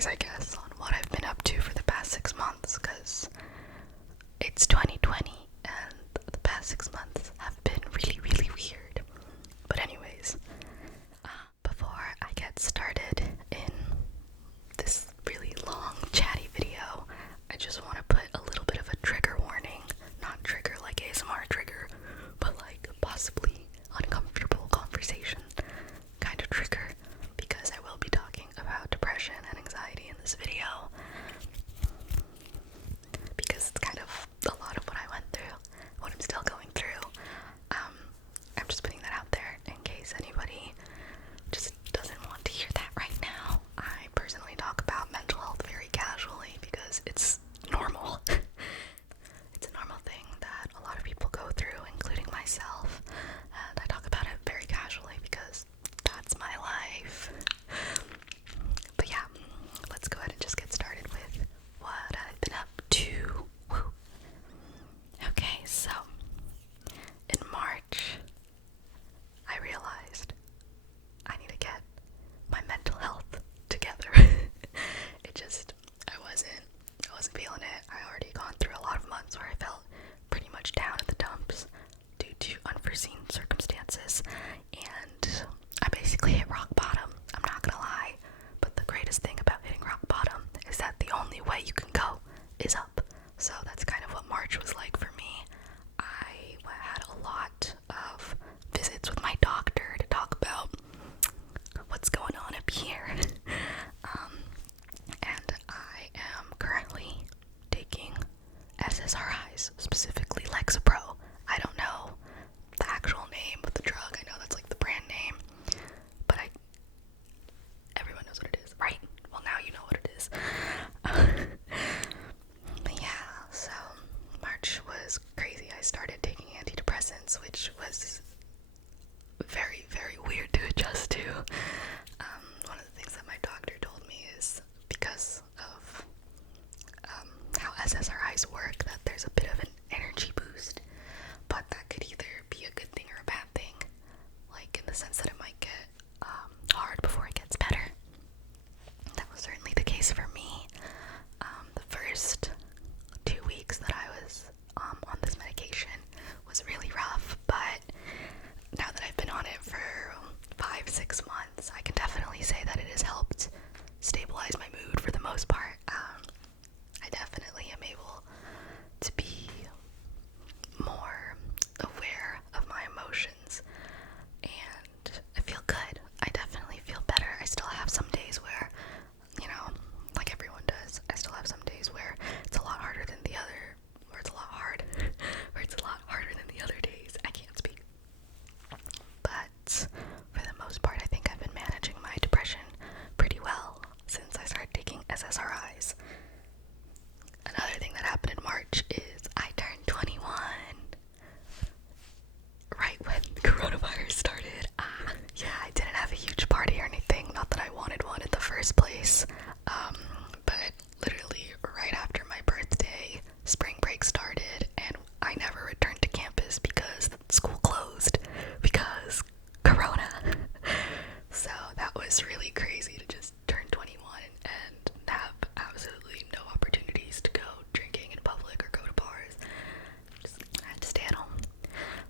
stories, I guess, on what I've been up to for the past 6 months, because it's 2020 and the past 6 months have been really, really weird. But anyways, before I get started in this really long, chatty video, I just want to put a little bit of a trigger warning. Not trigger like ASMR trigger, but like possibly uncomfortable conversation kind of trigger, because I will be talking about depression and anxiety in this video, because it's kind of a lot of what I went through, what I'm still going through. I'm just putting that out there in case anybody just doesn't want to hear that right now. I personally talk about mental health very casually because it's normal. It's a normal thing that a lot of people go through, including myself, and I talk about it very casually because that's my life. But yeah, let's go ahead and just get started with what I've been up to. Woo. Okay, so in March, I realized I need to get my mental health together. I wasn't feeling it. I already gone through a lot of months where I felt pretty much down in the dumps due to unforeseen circumstances, and I basically hit rock bottom. I'm not gonna lie, but the greatest thing about hitting rock bottom is that the only way you can go is up. So that's kind of what March was like for me. I had a lot of visits with my doctor to talk about what's going on up here. And I am currently taking SSRIs, specifically Lexapro. I don't know the actual name of the drug. I know that's like the brand name, but everyone knows what it is, right? Well, now you know what it is. But yeah, so March was crazy. I started taking antidepressants, which was very, very weird to adjust to. One of the things that my doctor told me is because of how SSRIs work, that there's a bit of an energy boost, but that could either be a good thing or a bad thing, like in the sense that it might get hard before it gets better. That was certainly the case for me. The first 2 weeks that I was on this medication was really rough, but now that I've been on it for 5-6 months, I can definitely say that it has helped stabilize my mood for the most part. I definitely am able to be more aware of my emotions, and I feel good. I definitely feel better. I still have some days where, like everyone does, I still have some days where it's a lot harder than the other, where it's a lot harder than the other days. I can't speak. But for the most part, I think I've been managing my depression pretty well since I started taking SSRIs. Another thing that happened in March is I turned 21. Right when coronavirus started. Yeah, I didn't have a huge party or anything. Not that I wanted one in the first place. But literally right after my birthday, spring break started, and I never returned to campus because school closed because Corona. So that was really crazy to just turn 21 and have absolutely no opportunities to go drinking in public or go to bars. I had to stay at home.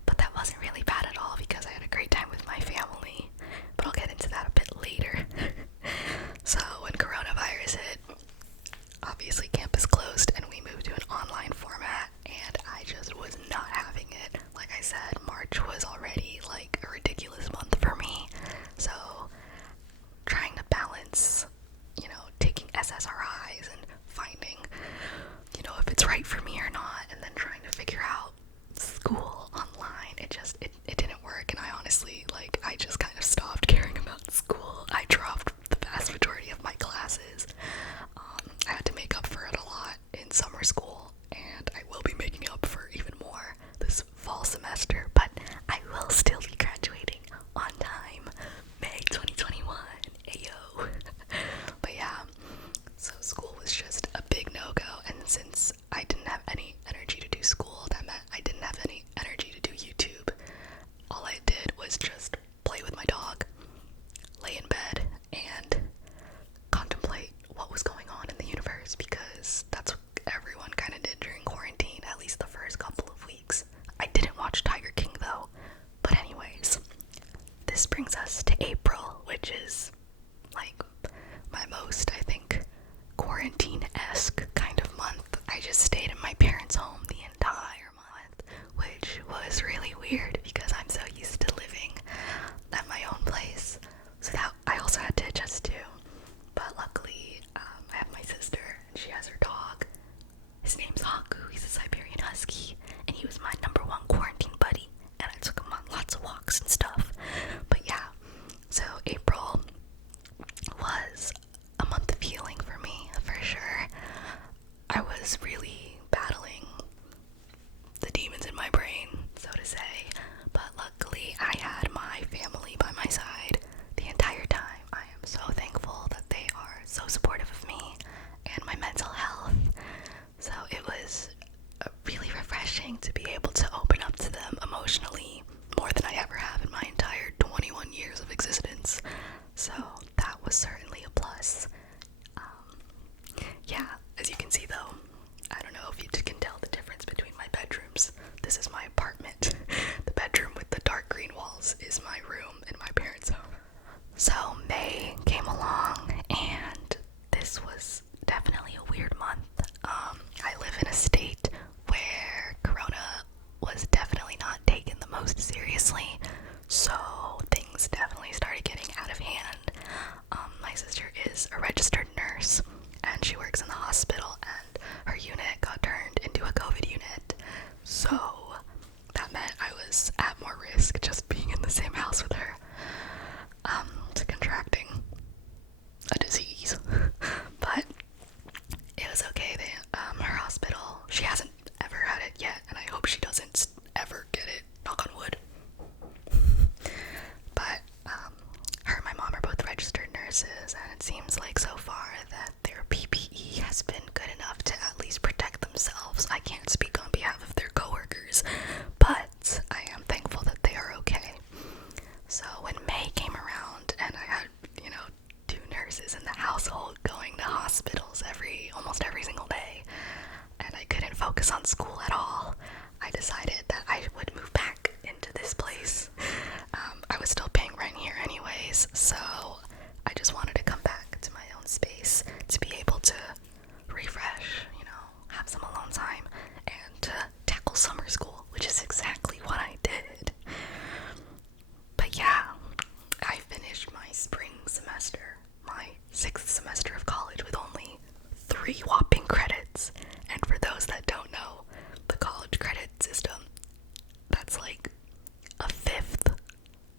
But that wasn't really bad at all because I had a great time with my family. But I'll get into that a bit later. So when coronavirus hit, quarantine-esque kind of month. I just stayed in my parents' home the entire month, which was really weird because I'm so used to living at my own place. So that I also had to adjust to. But luckily, I have my sister, and she has her dog. His name's Haku. He's a Siberian Husky, and he was my number one quarantine buddy. And I took him on lots of walks and stuff. But yeah, so April was a month of healing for me, for sure. I was really battling the demons in my brain, so to say. But luckily, I had my family by my side the entire time. I am so thankful that they are so supportive of me and my mental health. So it was really refreshing to be able to open up to them emotionally more than I ever have in my entire 21 years of existence. So that was certainly a plus. Yeah, as you can see though, I don't know if you can tell the difference between my bedrooms. This is my apartment. The bedroom with the dark green walls is my room in my parents' home. So May came along, and this was definitely a weird month. I live in a state where Corona was definitely not taken the most seriously, so things definitely started getting out of hand. My sister is a registered nurse, and she works in the hospital, and her unit got turned into a COVID unit, so that meant I was at more risk just being in the same house with her, to contracting a disease. But it was okay. Her hospital, she hasn't ever had it yet, and I hope she doesn't ever get it, knock on wood. But her and my mom are both registered nurses, and it seems like so far that their PPE has been good enough to at least protect themselves. I can't speak on behalf of their coworkers, but I am thankful that they are okay. So when May came around and I had, 2 nurses in the household going to hospitals almost every single day, and I couldn't focus on school at all, I decided that I would move back into this place. I was still paying rent here anyways, so I just wanted to come back to my own space to be able to refresh, have some alone time, and to tackle summer school, which is exactly what I did. But yeah, I finished my spring semester, my 6th semester of college, with only 3 whopping credits. And for those that don't know, the college credit system, that's like a 5th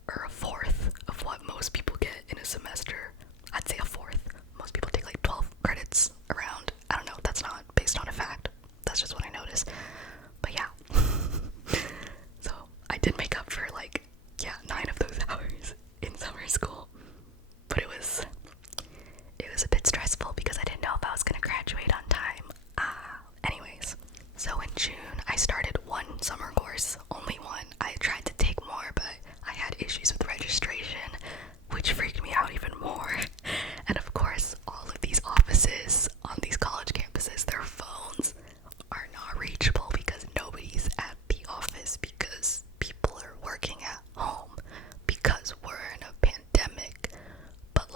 or a 4th of what most people get in a semester. I'd say a 4th. Most people take like 12 credits around. I don't know, that's not based on a fact. That's just what I noticed. But yeah. So I did make up for 9 of those hours in summer school. But it was a bit stressful because I didn't know if I was going to graduate on time. Anyways, so in June I started one summer course, only one. I tried to take more, but I had issues with registration, which freaked me out even more. And of course, all of these offices on these college campuses, their phones are not reachable because nobody's at the office, because people are working at home, because we're in a pandemic. But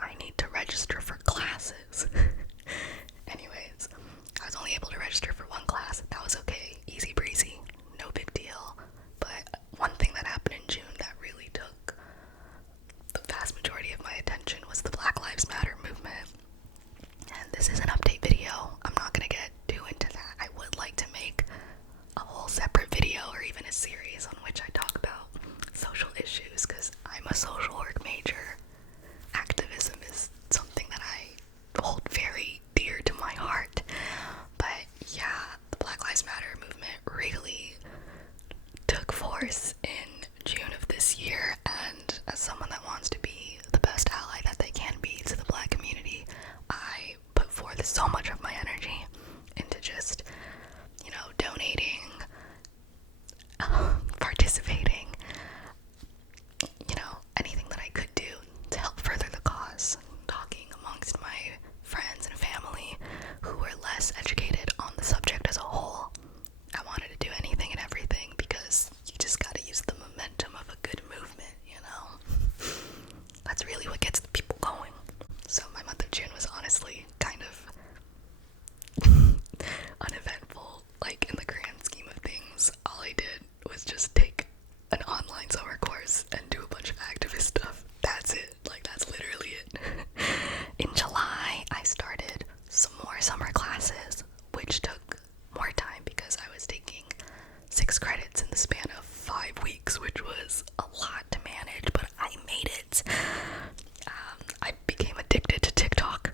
I need to register for classes. Anyways, I was only able to register for one class. That was okay, easy breezy, no big deal. But one thing that happened in June that really took the vast majority of my attention was the Black Lives Matter movement. And this is an update video. I'm not gonna get too into that. I would like to make a whole separate video or even a series on which I talk about social issues, because I'm a social work major. Activism is something that I honestly kind of uneventful, like in the grand scheme of things. All I did was just take an online summer course and do a bunch of activist stuff. That's it. Like, that's literally it. In July, I started some more summer classes, which took more time because I was taking 6 credits in the span of 5 weeks, which was a lot to manage, but I made it. I became addicted to TikTok.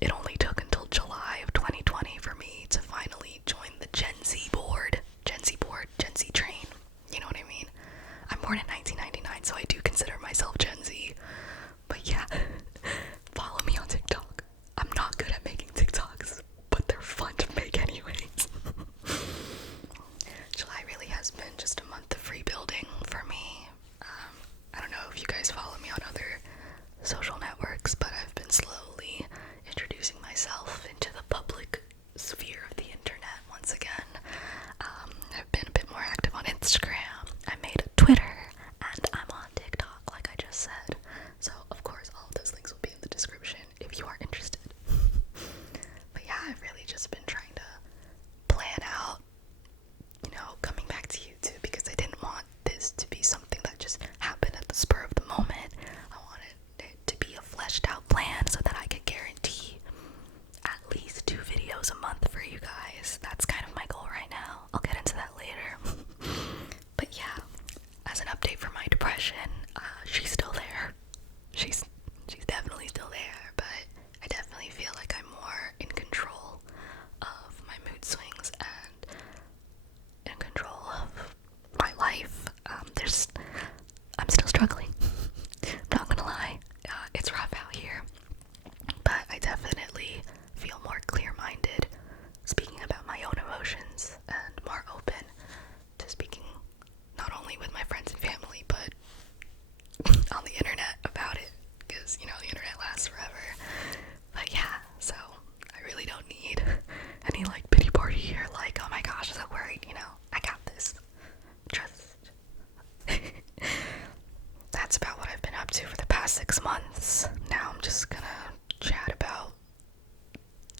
It only took until July of 2020 for me to finally join the Gen Z board, Gen Z train. You know what I mean? I'm born in 1999, so I do consider myself Gen Z. But yeah, follow me on TikTok. I'm not good at making TikToks, but they're fun to make anyways. July really has been just a month of rebuilding for me. I don't know if you guys follow me on other social networks, but I've been slowly introducing myself into the public sphere of the internet once again. I've been a bit more active on Instagram. I made a Twitter, and I'm on TikTok, like I just said. So, of course, all of those links will be in the description if you are interested. But yeah, I've really just been trying to plan out, coming back to YouTube, because I didn't want this to be something that just happened at the spur of the moment. I wanted it to be a fleshed out plan so that I could guarantee at least 2 videos a month for you guys. That's kind of my goal right now. I'll get into that later. But yeah, as an update for my depression, she's still there. She's definitely still there, but I definitely feel like I'm more in control of my mood swings and in control of my life. I'm still struggling. Not gonna lie, it's rough out here, but I definitely feel more clear-minded speaking about my own emotions and more open to speaking not only with my friends and family, but on the internet about it, because, the internet lasts forever. But yeah, so I really don't need any, pity party here, oh my gosh, so worried, I got this. Trust. That's about what I've been up to for the past 6 months. Now I'm just gonna chat about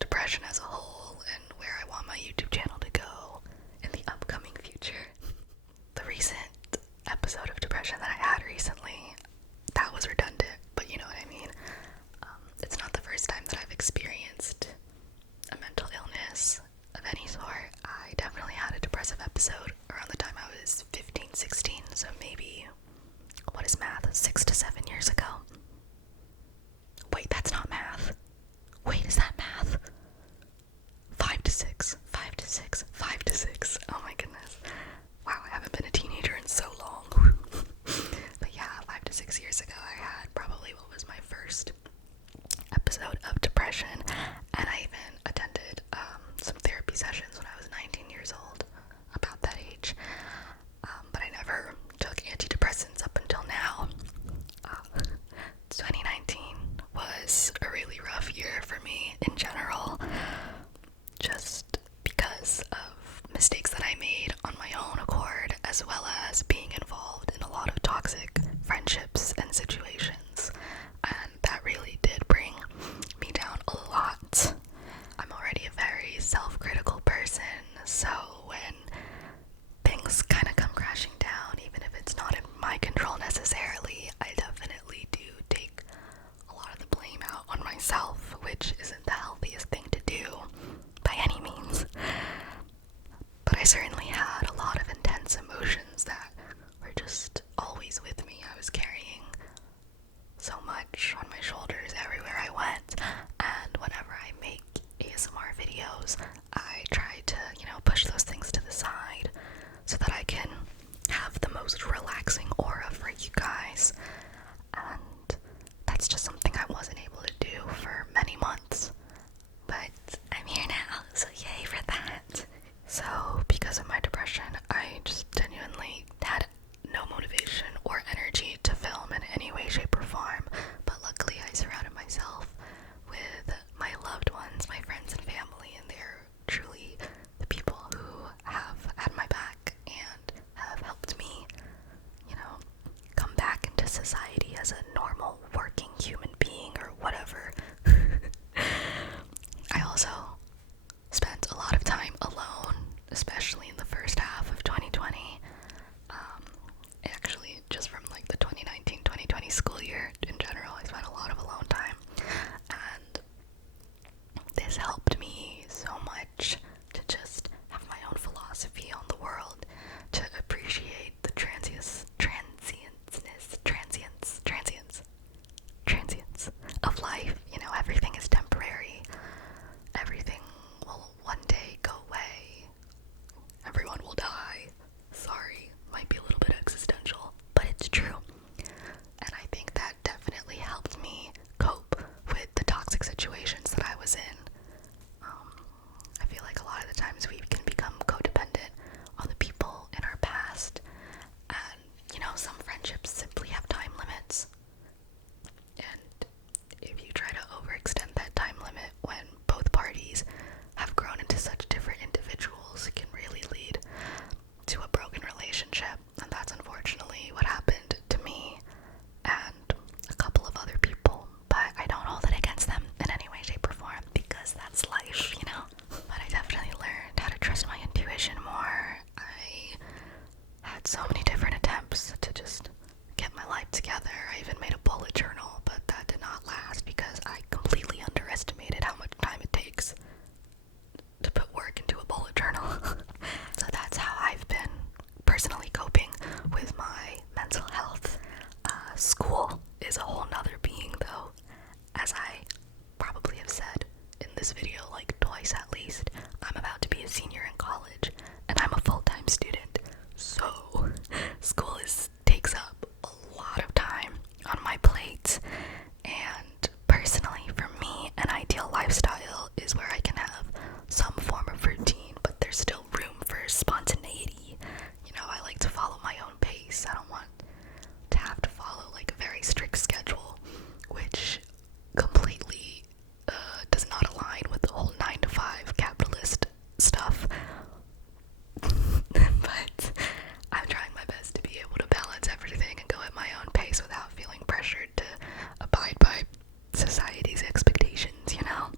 depression as a whole and where I want my YouTube channel to go in the upcoming future. The recent episode of depression that I had recently, that was redundant, but you know what I mean. It's not the first time that I've experienced a mental illness of any sort. I definitely had a depressive episode around the time I was 15, 16, so maybe, what is math, 6 to 7 years ago? Wait, that's not math. Wait, is that math? 5 to 6, 5 to 6, 5 to 6. Oh my goodness. Wow, I haven't been a teenager in so long. But yeah, 5 to 6 years ago, I had probably what was my first episode of depression, and I even attended some therapy sessions when I was 19 years old, about that age. But I never took antidepressants up until now. 2019 was a really rough year for me in general, just because of mistakes that I made on my own accord, as well as being involved in a lot of toxic friendships and situations, and that really did bring me down a lot. I'm already a very self-critical person, so when things kind of come crashing down, even if it's not in my control necessarily, I definitely do take a lot of the blame out on myself, which isn't the healthiest thing to do by any means. But I certainly had a lot of intense emotions that were just always with me. I was carrying so much on my shoulders everywhere I went, and whenever I make ASMR videos, I try to, push those things to the side so that I can have the most relaxing aura for you guys, and that's just something I wasn't able to do for many months, but I'm here now, so yay for that. So, because of my depression, I just genuinely had no motivation or energy to film in any way, shape, or form, but luckily I surrounded myself with my loved ones, my friends and family, and they're has helped me so much to just have my own philosophy on the world, to appreciate the transience of life. You know, everything is temporary. Everything will one day go away. Everyone will die. Sorry, might be a little bit existential, but it's true. And I think that definitely helped me cope with the toxic situations that I was in. I feel like a lot of the times we can become codependent on the people in our past, and you know, some friendships simply have time limits. And if you try to overextend that time limit when both parties have grown into such different individuals, it can really lead to a broken relationship. And that's unfortunately what happened to me and a couple of other people. But I don't hold it against them in any way, shape, or form, because that's life, you know? But I definitely learned how to trust my intuition more. I had so many different attempts to just get my life together. I even made a bullet journal, but that did not last because I completely underestimated how much time it takes to put work into a bullet journal. So that's how I've been personally coping with my mental health. School is a whole nother being though. As I probably have said in this video like twice at least, I'm about to be a senior in college and I'm a full-time student. So school takes up a lot of time on my plate, and personally for me, an ideal lifestyle is where I can have some form of routine, but there's still room for spontaneity. You know, I like to follow my own pace. I don't want to have to follow like a very strict schedule, which completely does not align with the whole 9-to-5 capitalist stuff. But I'm trying my best to be able to balance everything and go at my own pace without feeling pressured to abide by society's expectations, you know?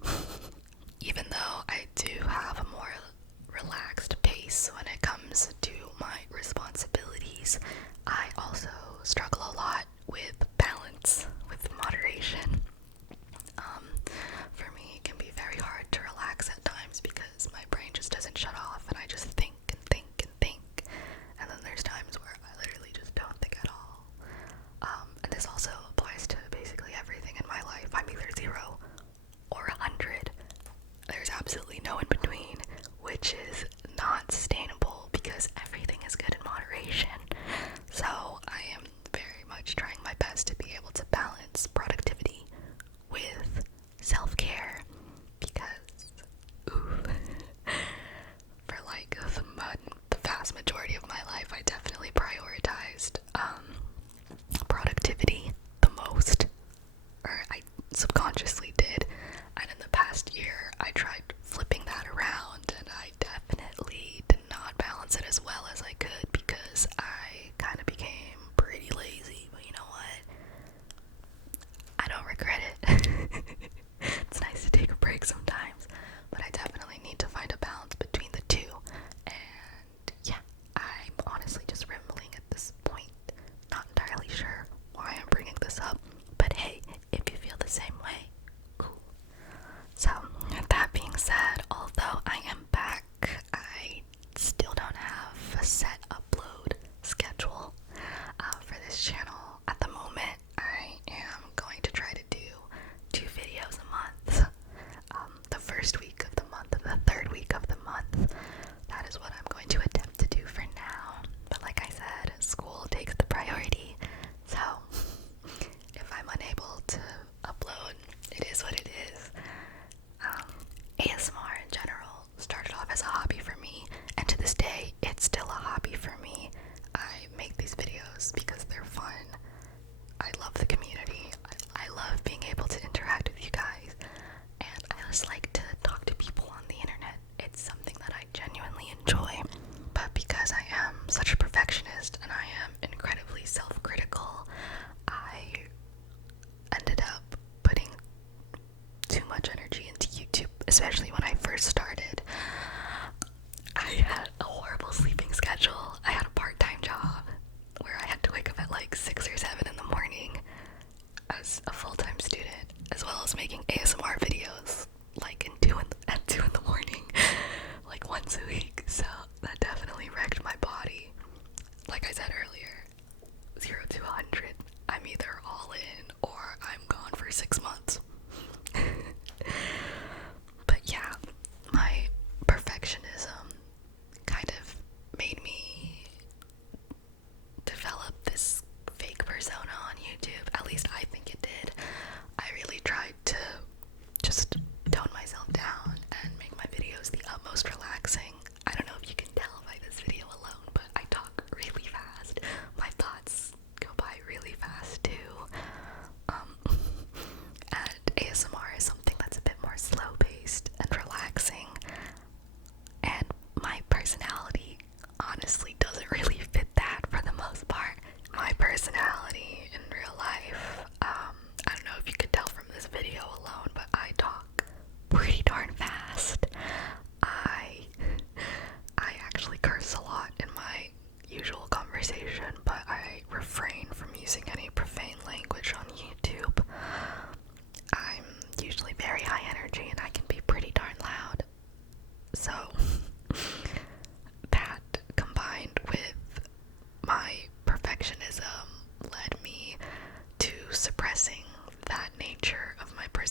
Even though I do have a more relaxed pace when it comes to my responsibilities, I also struggle a lot with balance, with moderation. For me, it can be very hard to relax at times because my brain just doesn't shut off and I just think and think and think. And then there's times where I literally just don't think at all. And this also applies to basically everything in my life. I'm either 0 or 100. There's absolutely no in between, which is not sustainable because everything is good in moderation. So I am very much trying my best to be able to balance productivity with self-care, because for like the vast majority of my life I definitely prioritized productivity the most, or I subconsciously did, and in the past year I tried flipping that around and I definitely did not balance it as well as I could because I kind of became pretty lazy. But you know what, I don't regret it. It's nice to take a break sometimes, but I definitely need to find a balance between the two. And yeah, I'm honestly just rambling at this point, not entirely sure why I'm bringing this up, but hey, if you feel the same way, cool. So, with that being said, although I am back, I still don't have a set upload schedule for this channel. At the moment, I am going to try to do 2 videos a month. The first week of the month and the third week of the month. That is what I'm going to attempt to do for now. But like I said, school takes the priority. So if I'm unable to upload, it is what it is. ASMR in general started off as a hobby for me, and to this day, it's still a hobby for me. I make these videos because they're fun. I love the community. I love being able to interact with you guys, and I just like to talk to people on the internet. It's something that I genuinely enjoy. But because I am such a perfectionist and I am incredibly self-critical, I ended up putting too much energy into YouTube, especially when I first started. I had a horrible sleeping schedule. I had a part-time job where I had to wake up at like 6 or 7 in the morning as a full-time student, as well as making ASMR videos like in 2 in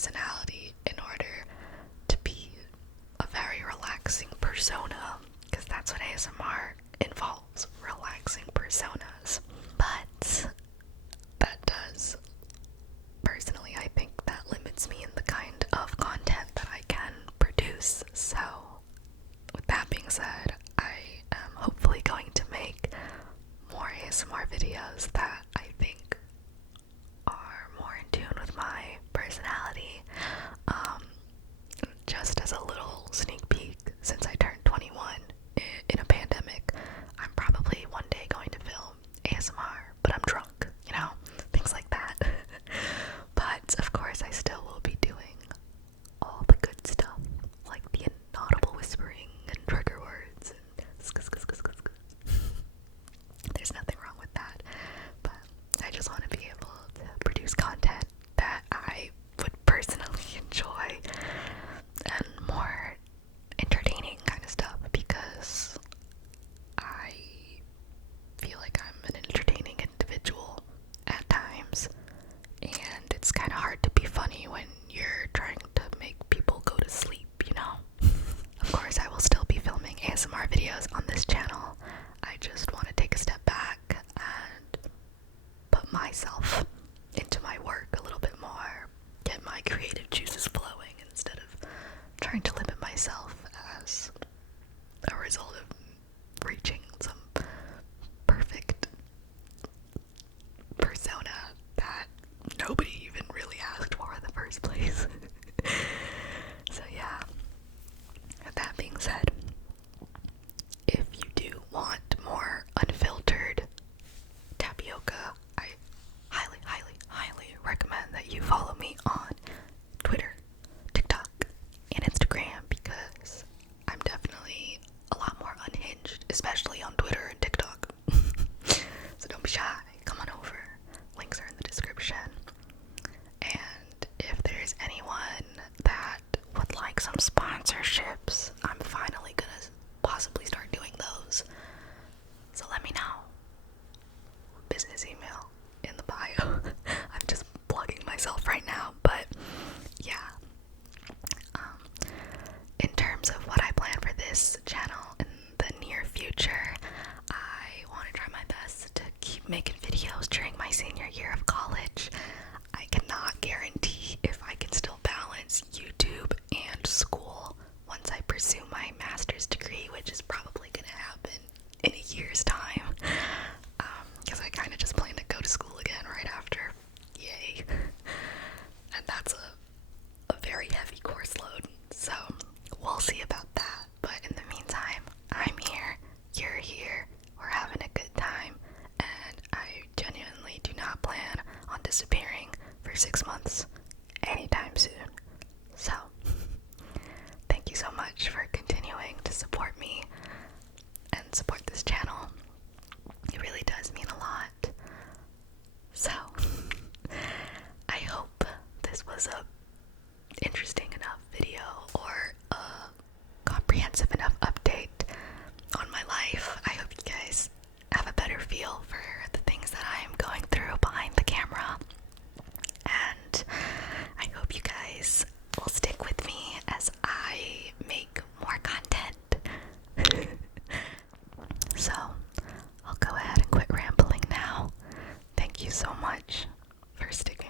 personality in order to be a very relaxing persona, because that's what ASMR involves, relaxing personas. But that does, personally, I think that limits me in the kind of content that I can produce. So with that being said, I am hopefully going to make more ASMR videos that I think are more in tune with my personality. Just as a little sneak peek, since I turned 21 in a pandemic, I'm probably one day going to film ASMR, but I'm drunk, you know, things like that. But of course, I still will be doing all the good stuff, like the inaudible whispering and trigger words and there's nothing wrong with that, but I just want to be able to produce content that I would personally enjoy and more entertaining kind of stuff, because I feel like I'm an entertaining individual at times, and it's kind of hard to be funny when you're trying to make people go to sleep, you know? Of course, I will still be filming ASMR videos on this channel. I just want to take a step back and put myself into my work a little bit more, get my creative juices flowing instead of trying to limit myself as a result of reaching some perfect persona that nobody even really asked for in the first place. So yeah, with that being said, if you do want more unfiltered tapioca, I highly, highly, highly recommend that you follow me on Twitter, TikTok, and Instagram, because I'm definitely a lot more unhinged, especially on Twitter and TikTok. So don't be shy, come on over. Links are in the description. And if there's anyone that would like some sponsorships, I'm finally gonna possibly start doing those. So let me know. Business email in the bio. I'm just plugging myself right now, but yeah. In terms of what I plan for this channel in the near future, I want to try my best to keep making videos during my senior year of college. I cannot guarantee if I can still balance YouTube and school once I pursue my master's degree, which is probably going to happen in a year's time, because I kind of just plan to go to school again right after. Yay. And that's a very heavy course load, so we'll see about that. But in the meantime, I'm here, you're here, we're having a good time, and I genuinely do not plan on disappearing for 6 months anytime soon. So, thank you so much for continuing to support me and support this channel. It really does mean a lot. So, I hope this was a interesting enough video or a comprehensive enough update on my life. I hope you guys have a better feel for the things that I am going through behind the camera, and I hope you guys will stick with me as I make more content. So I'll go ahead and quit rambling now. Thank you so much for sticking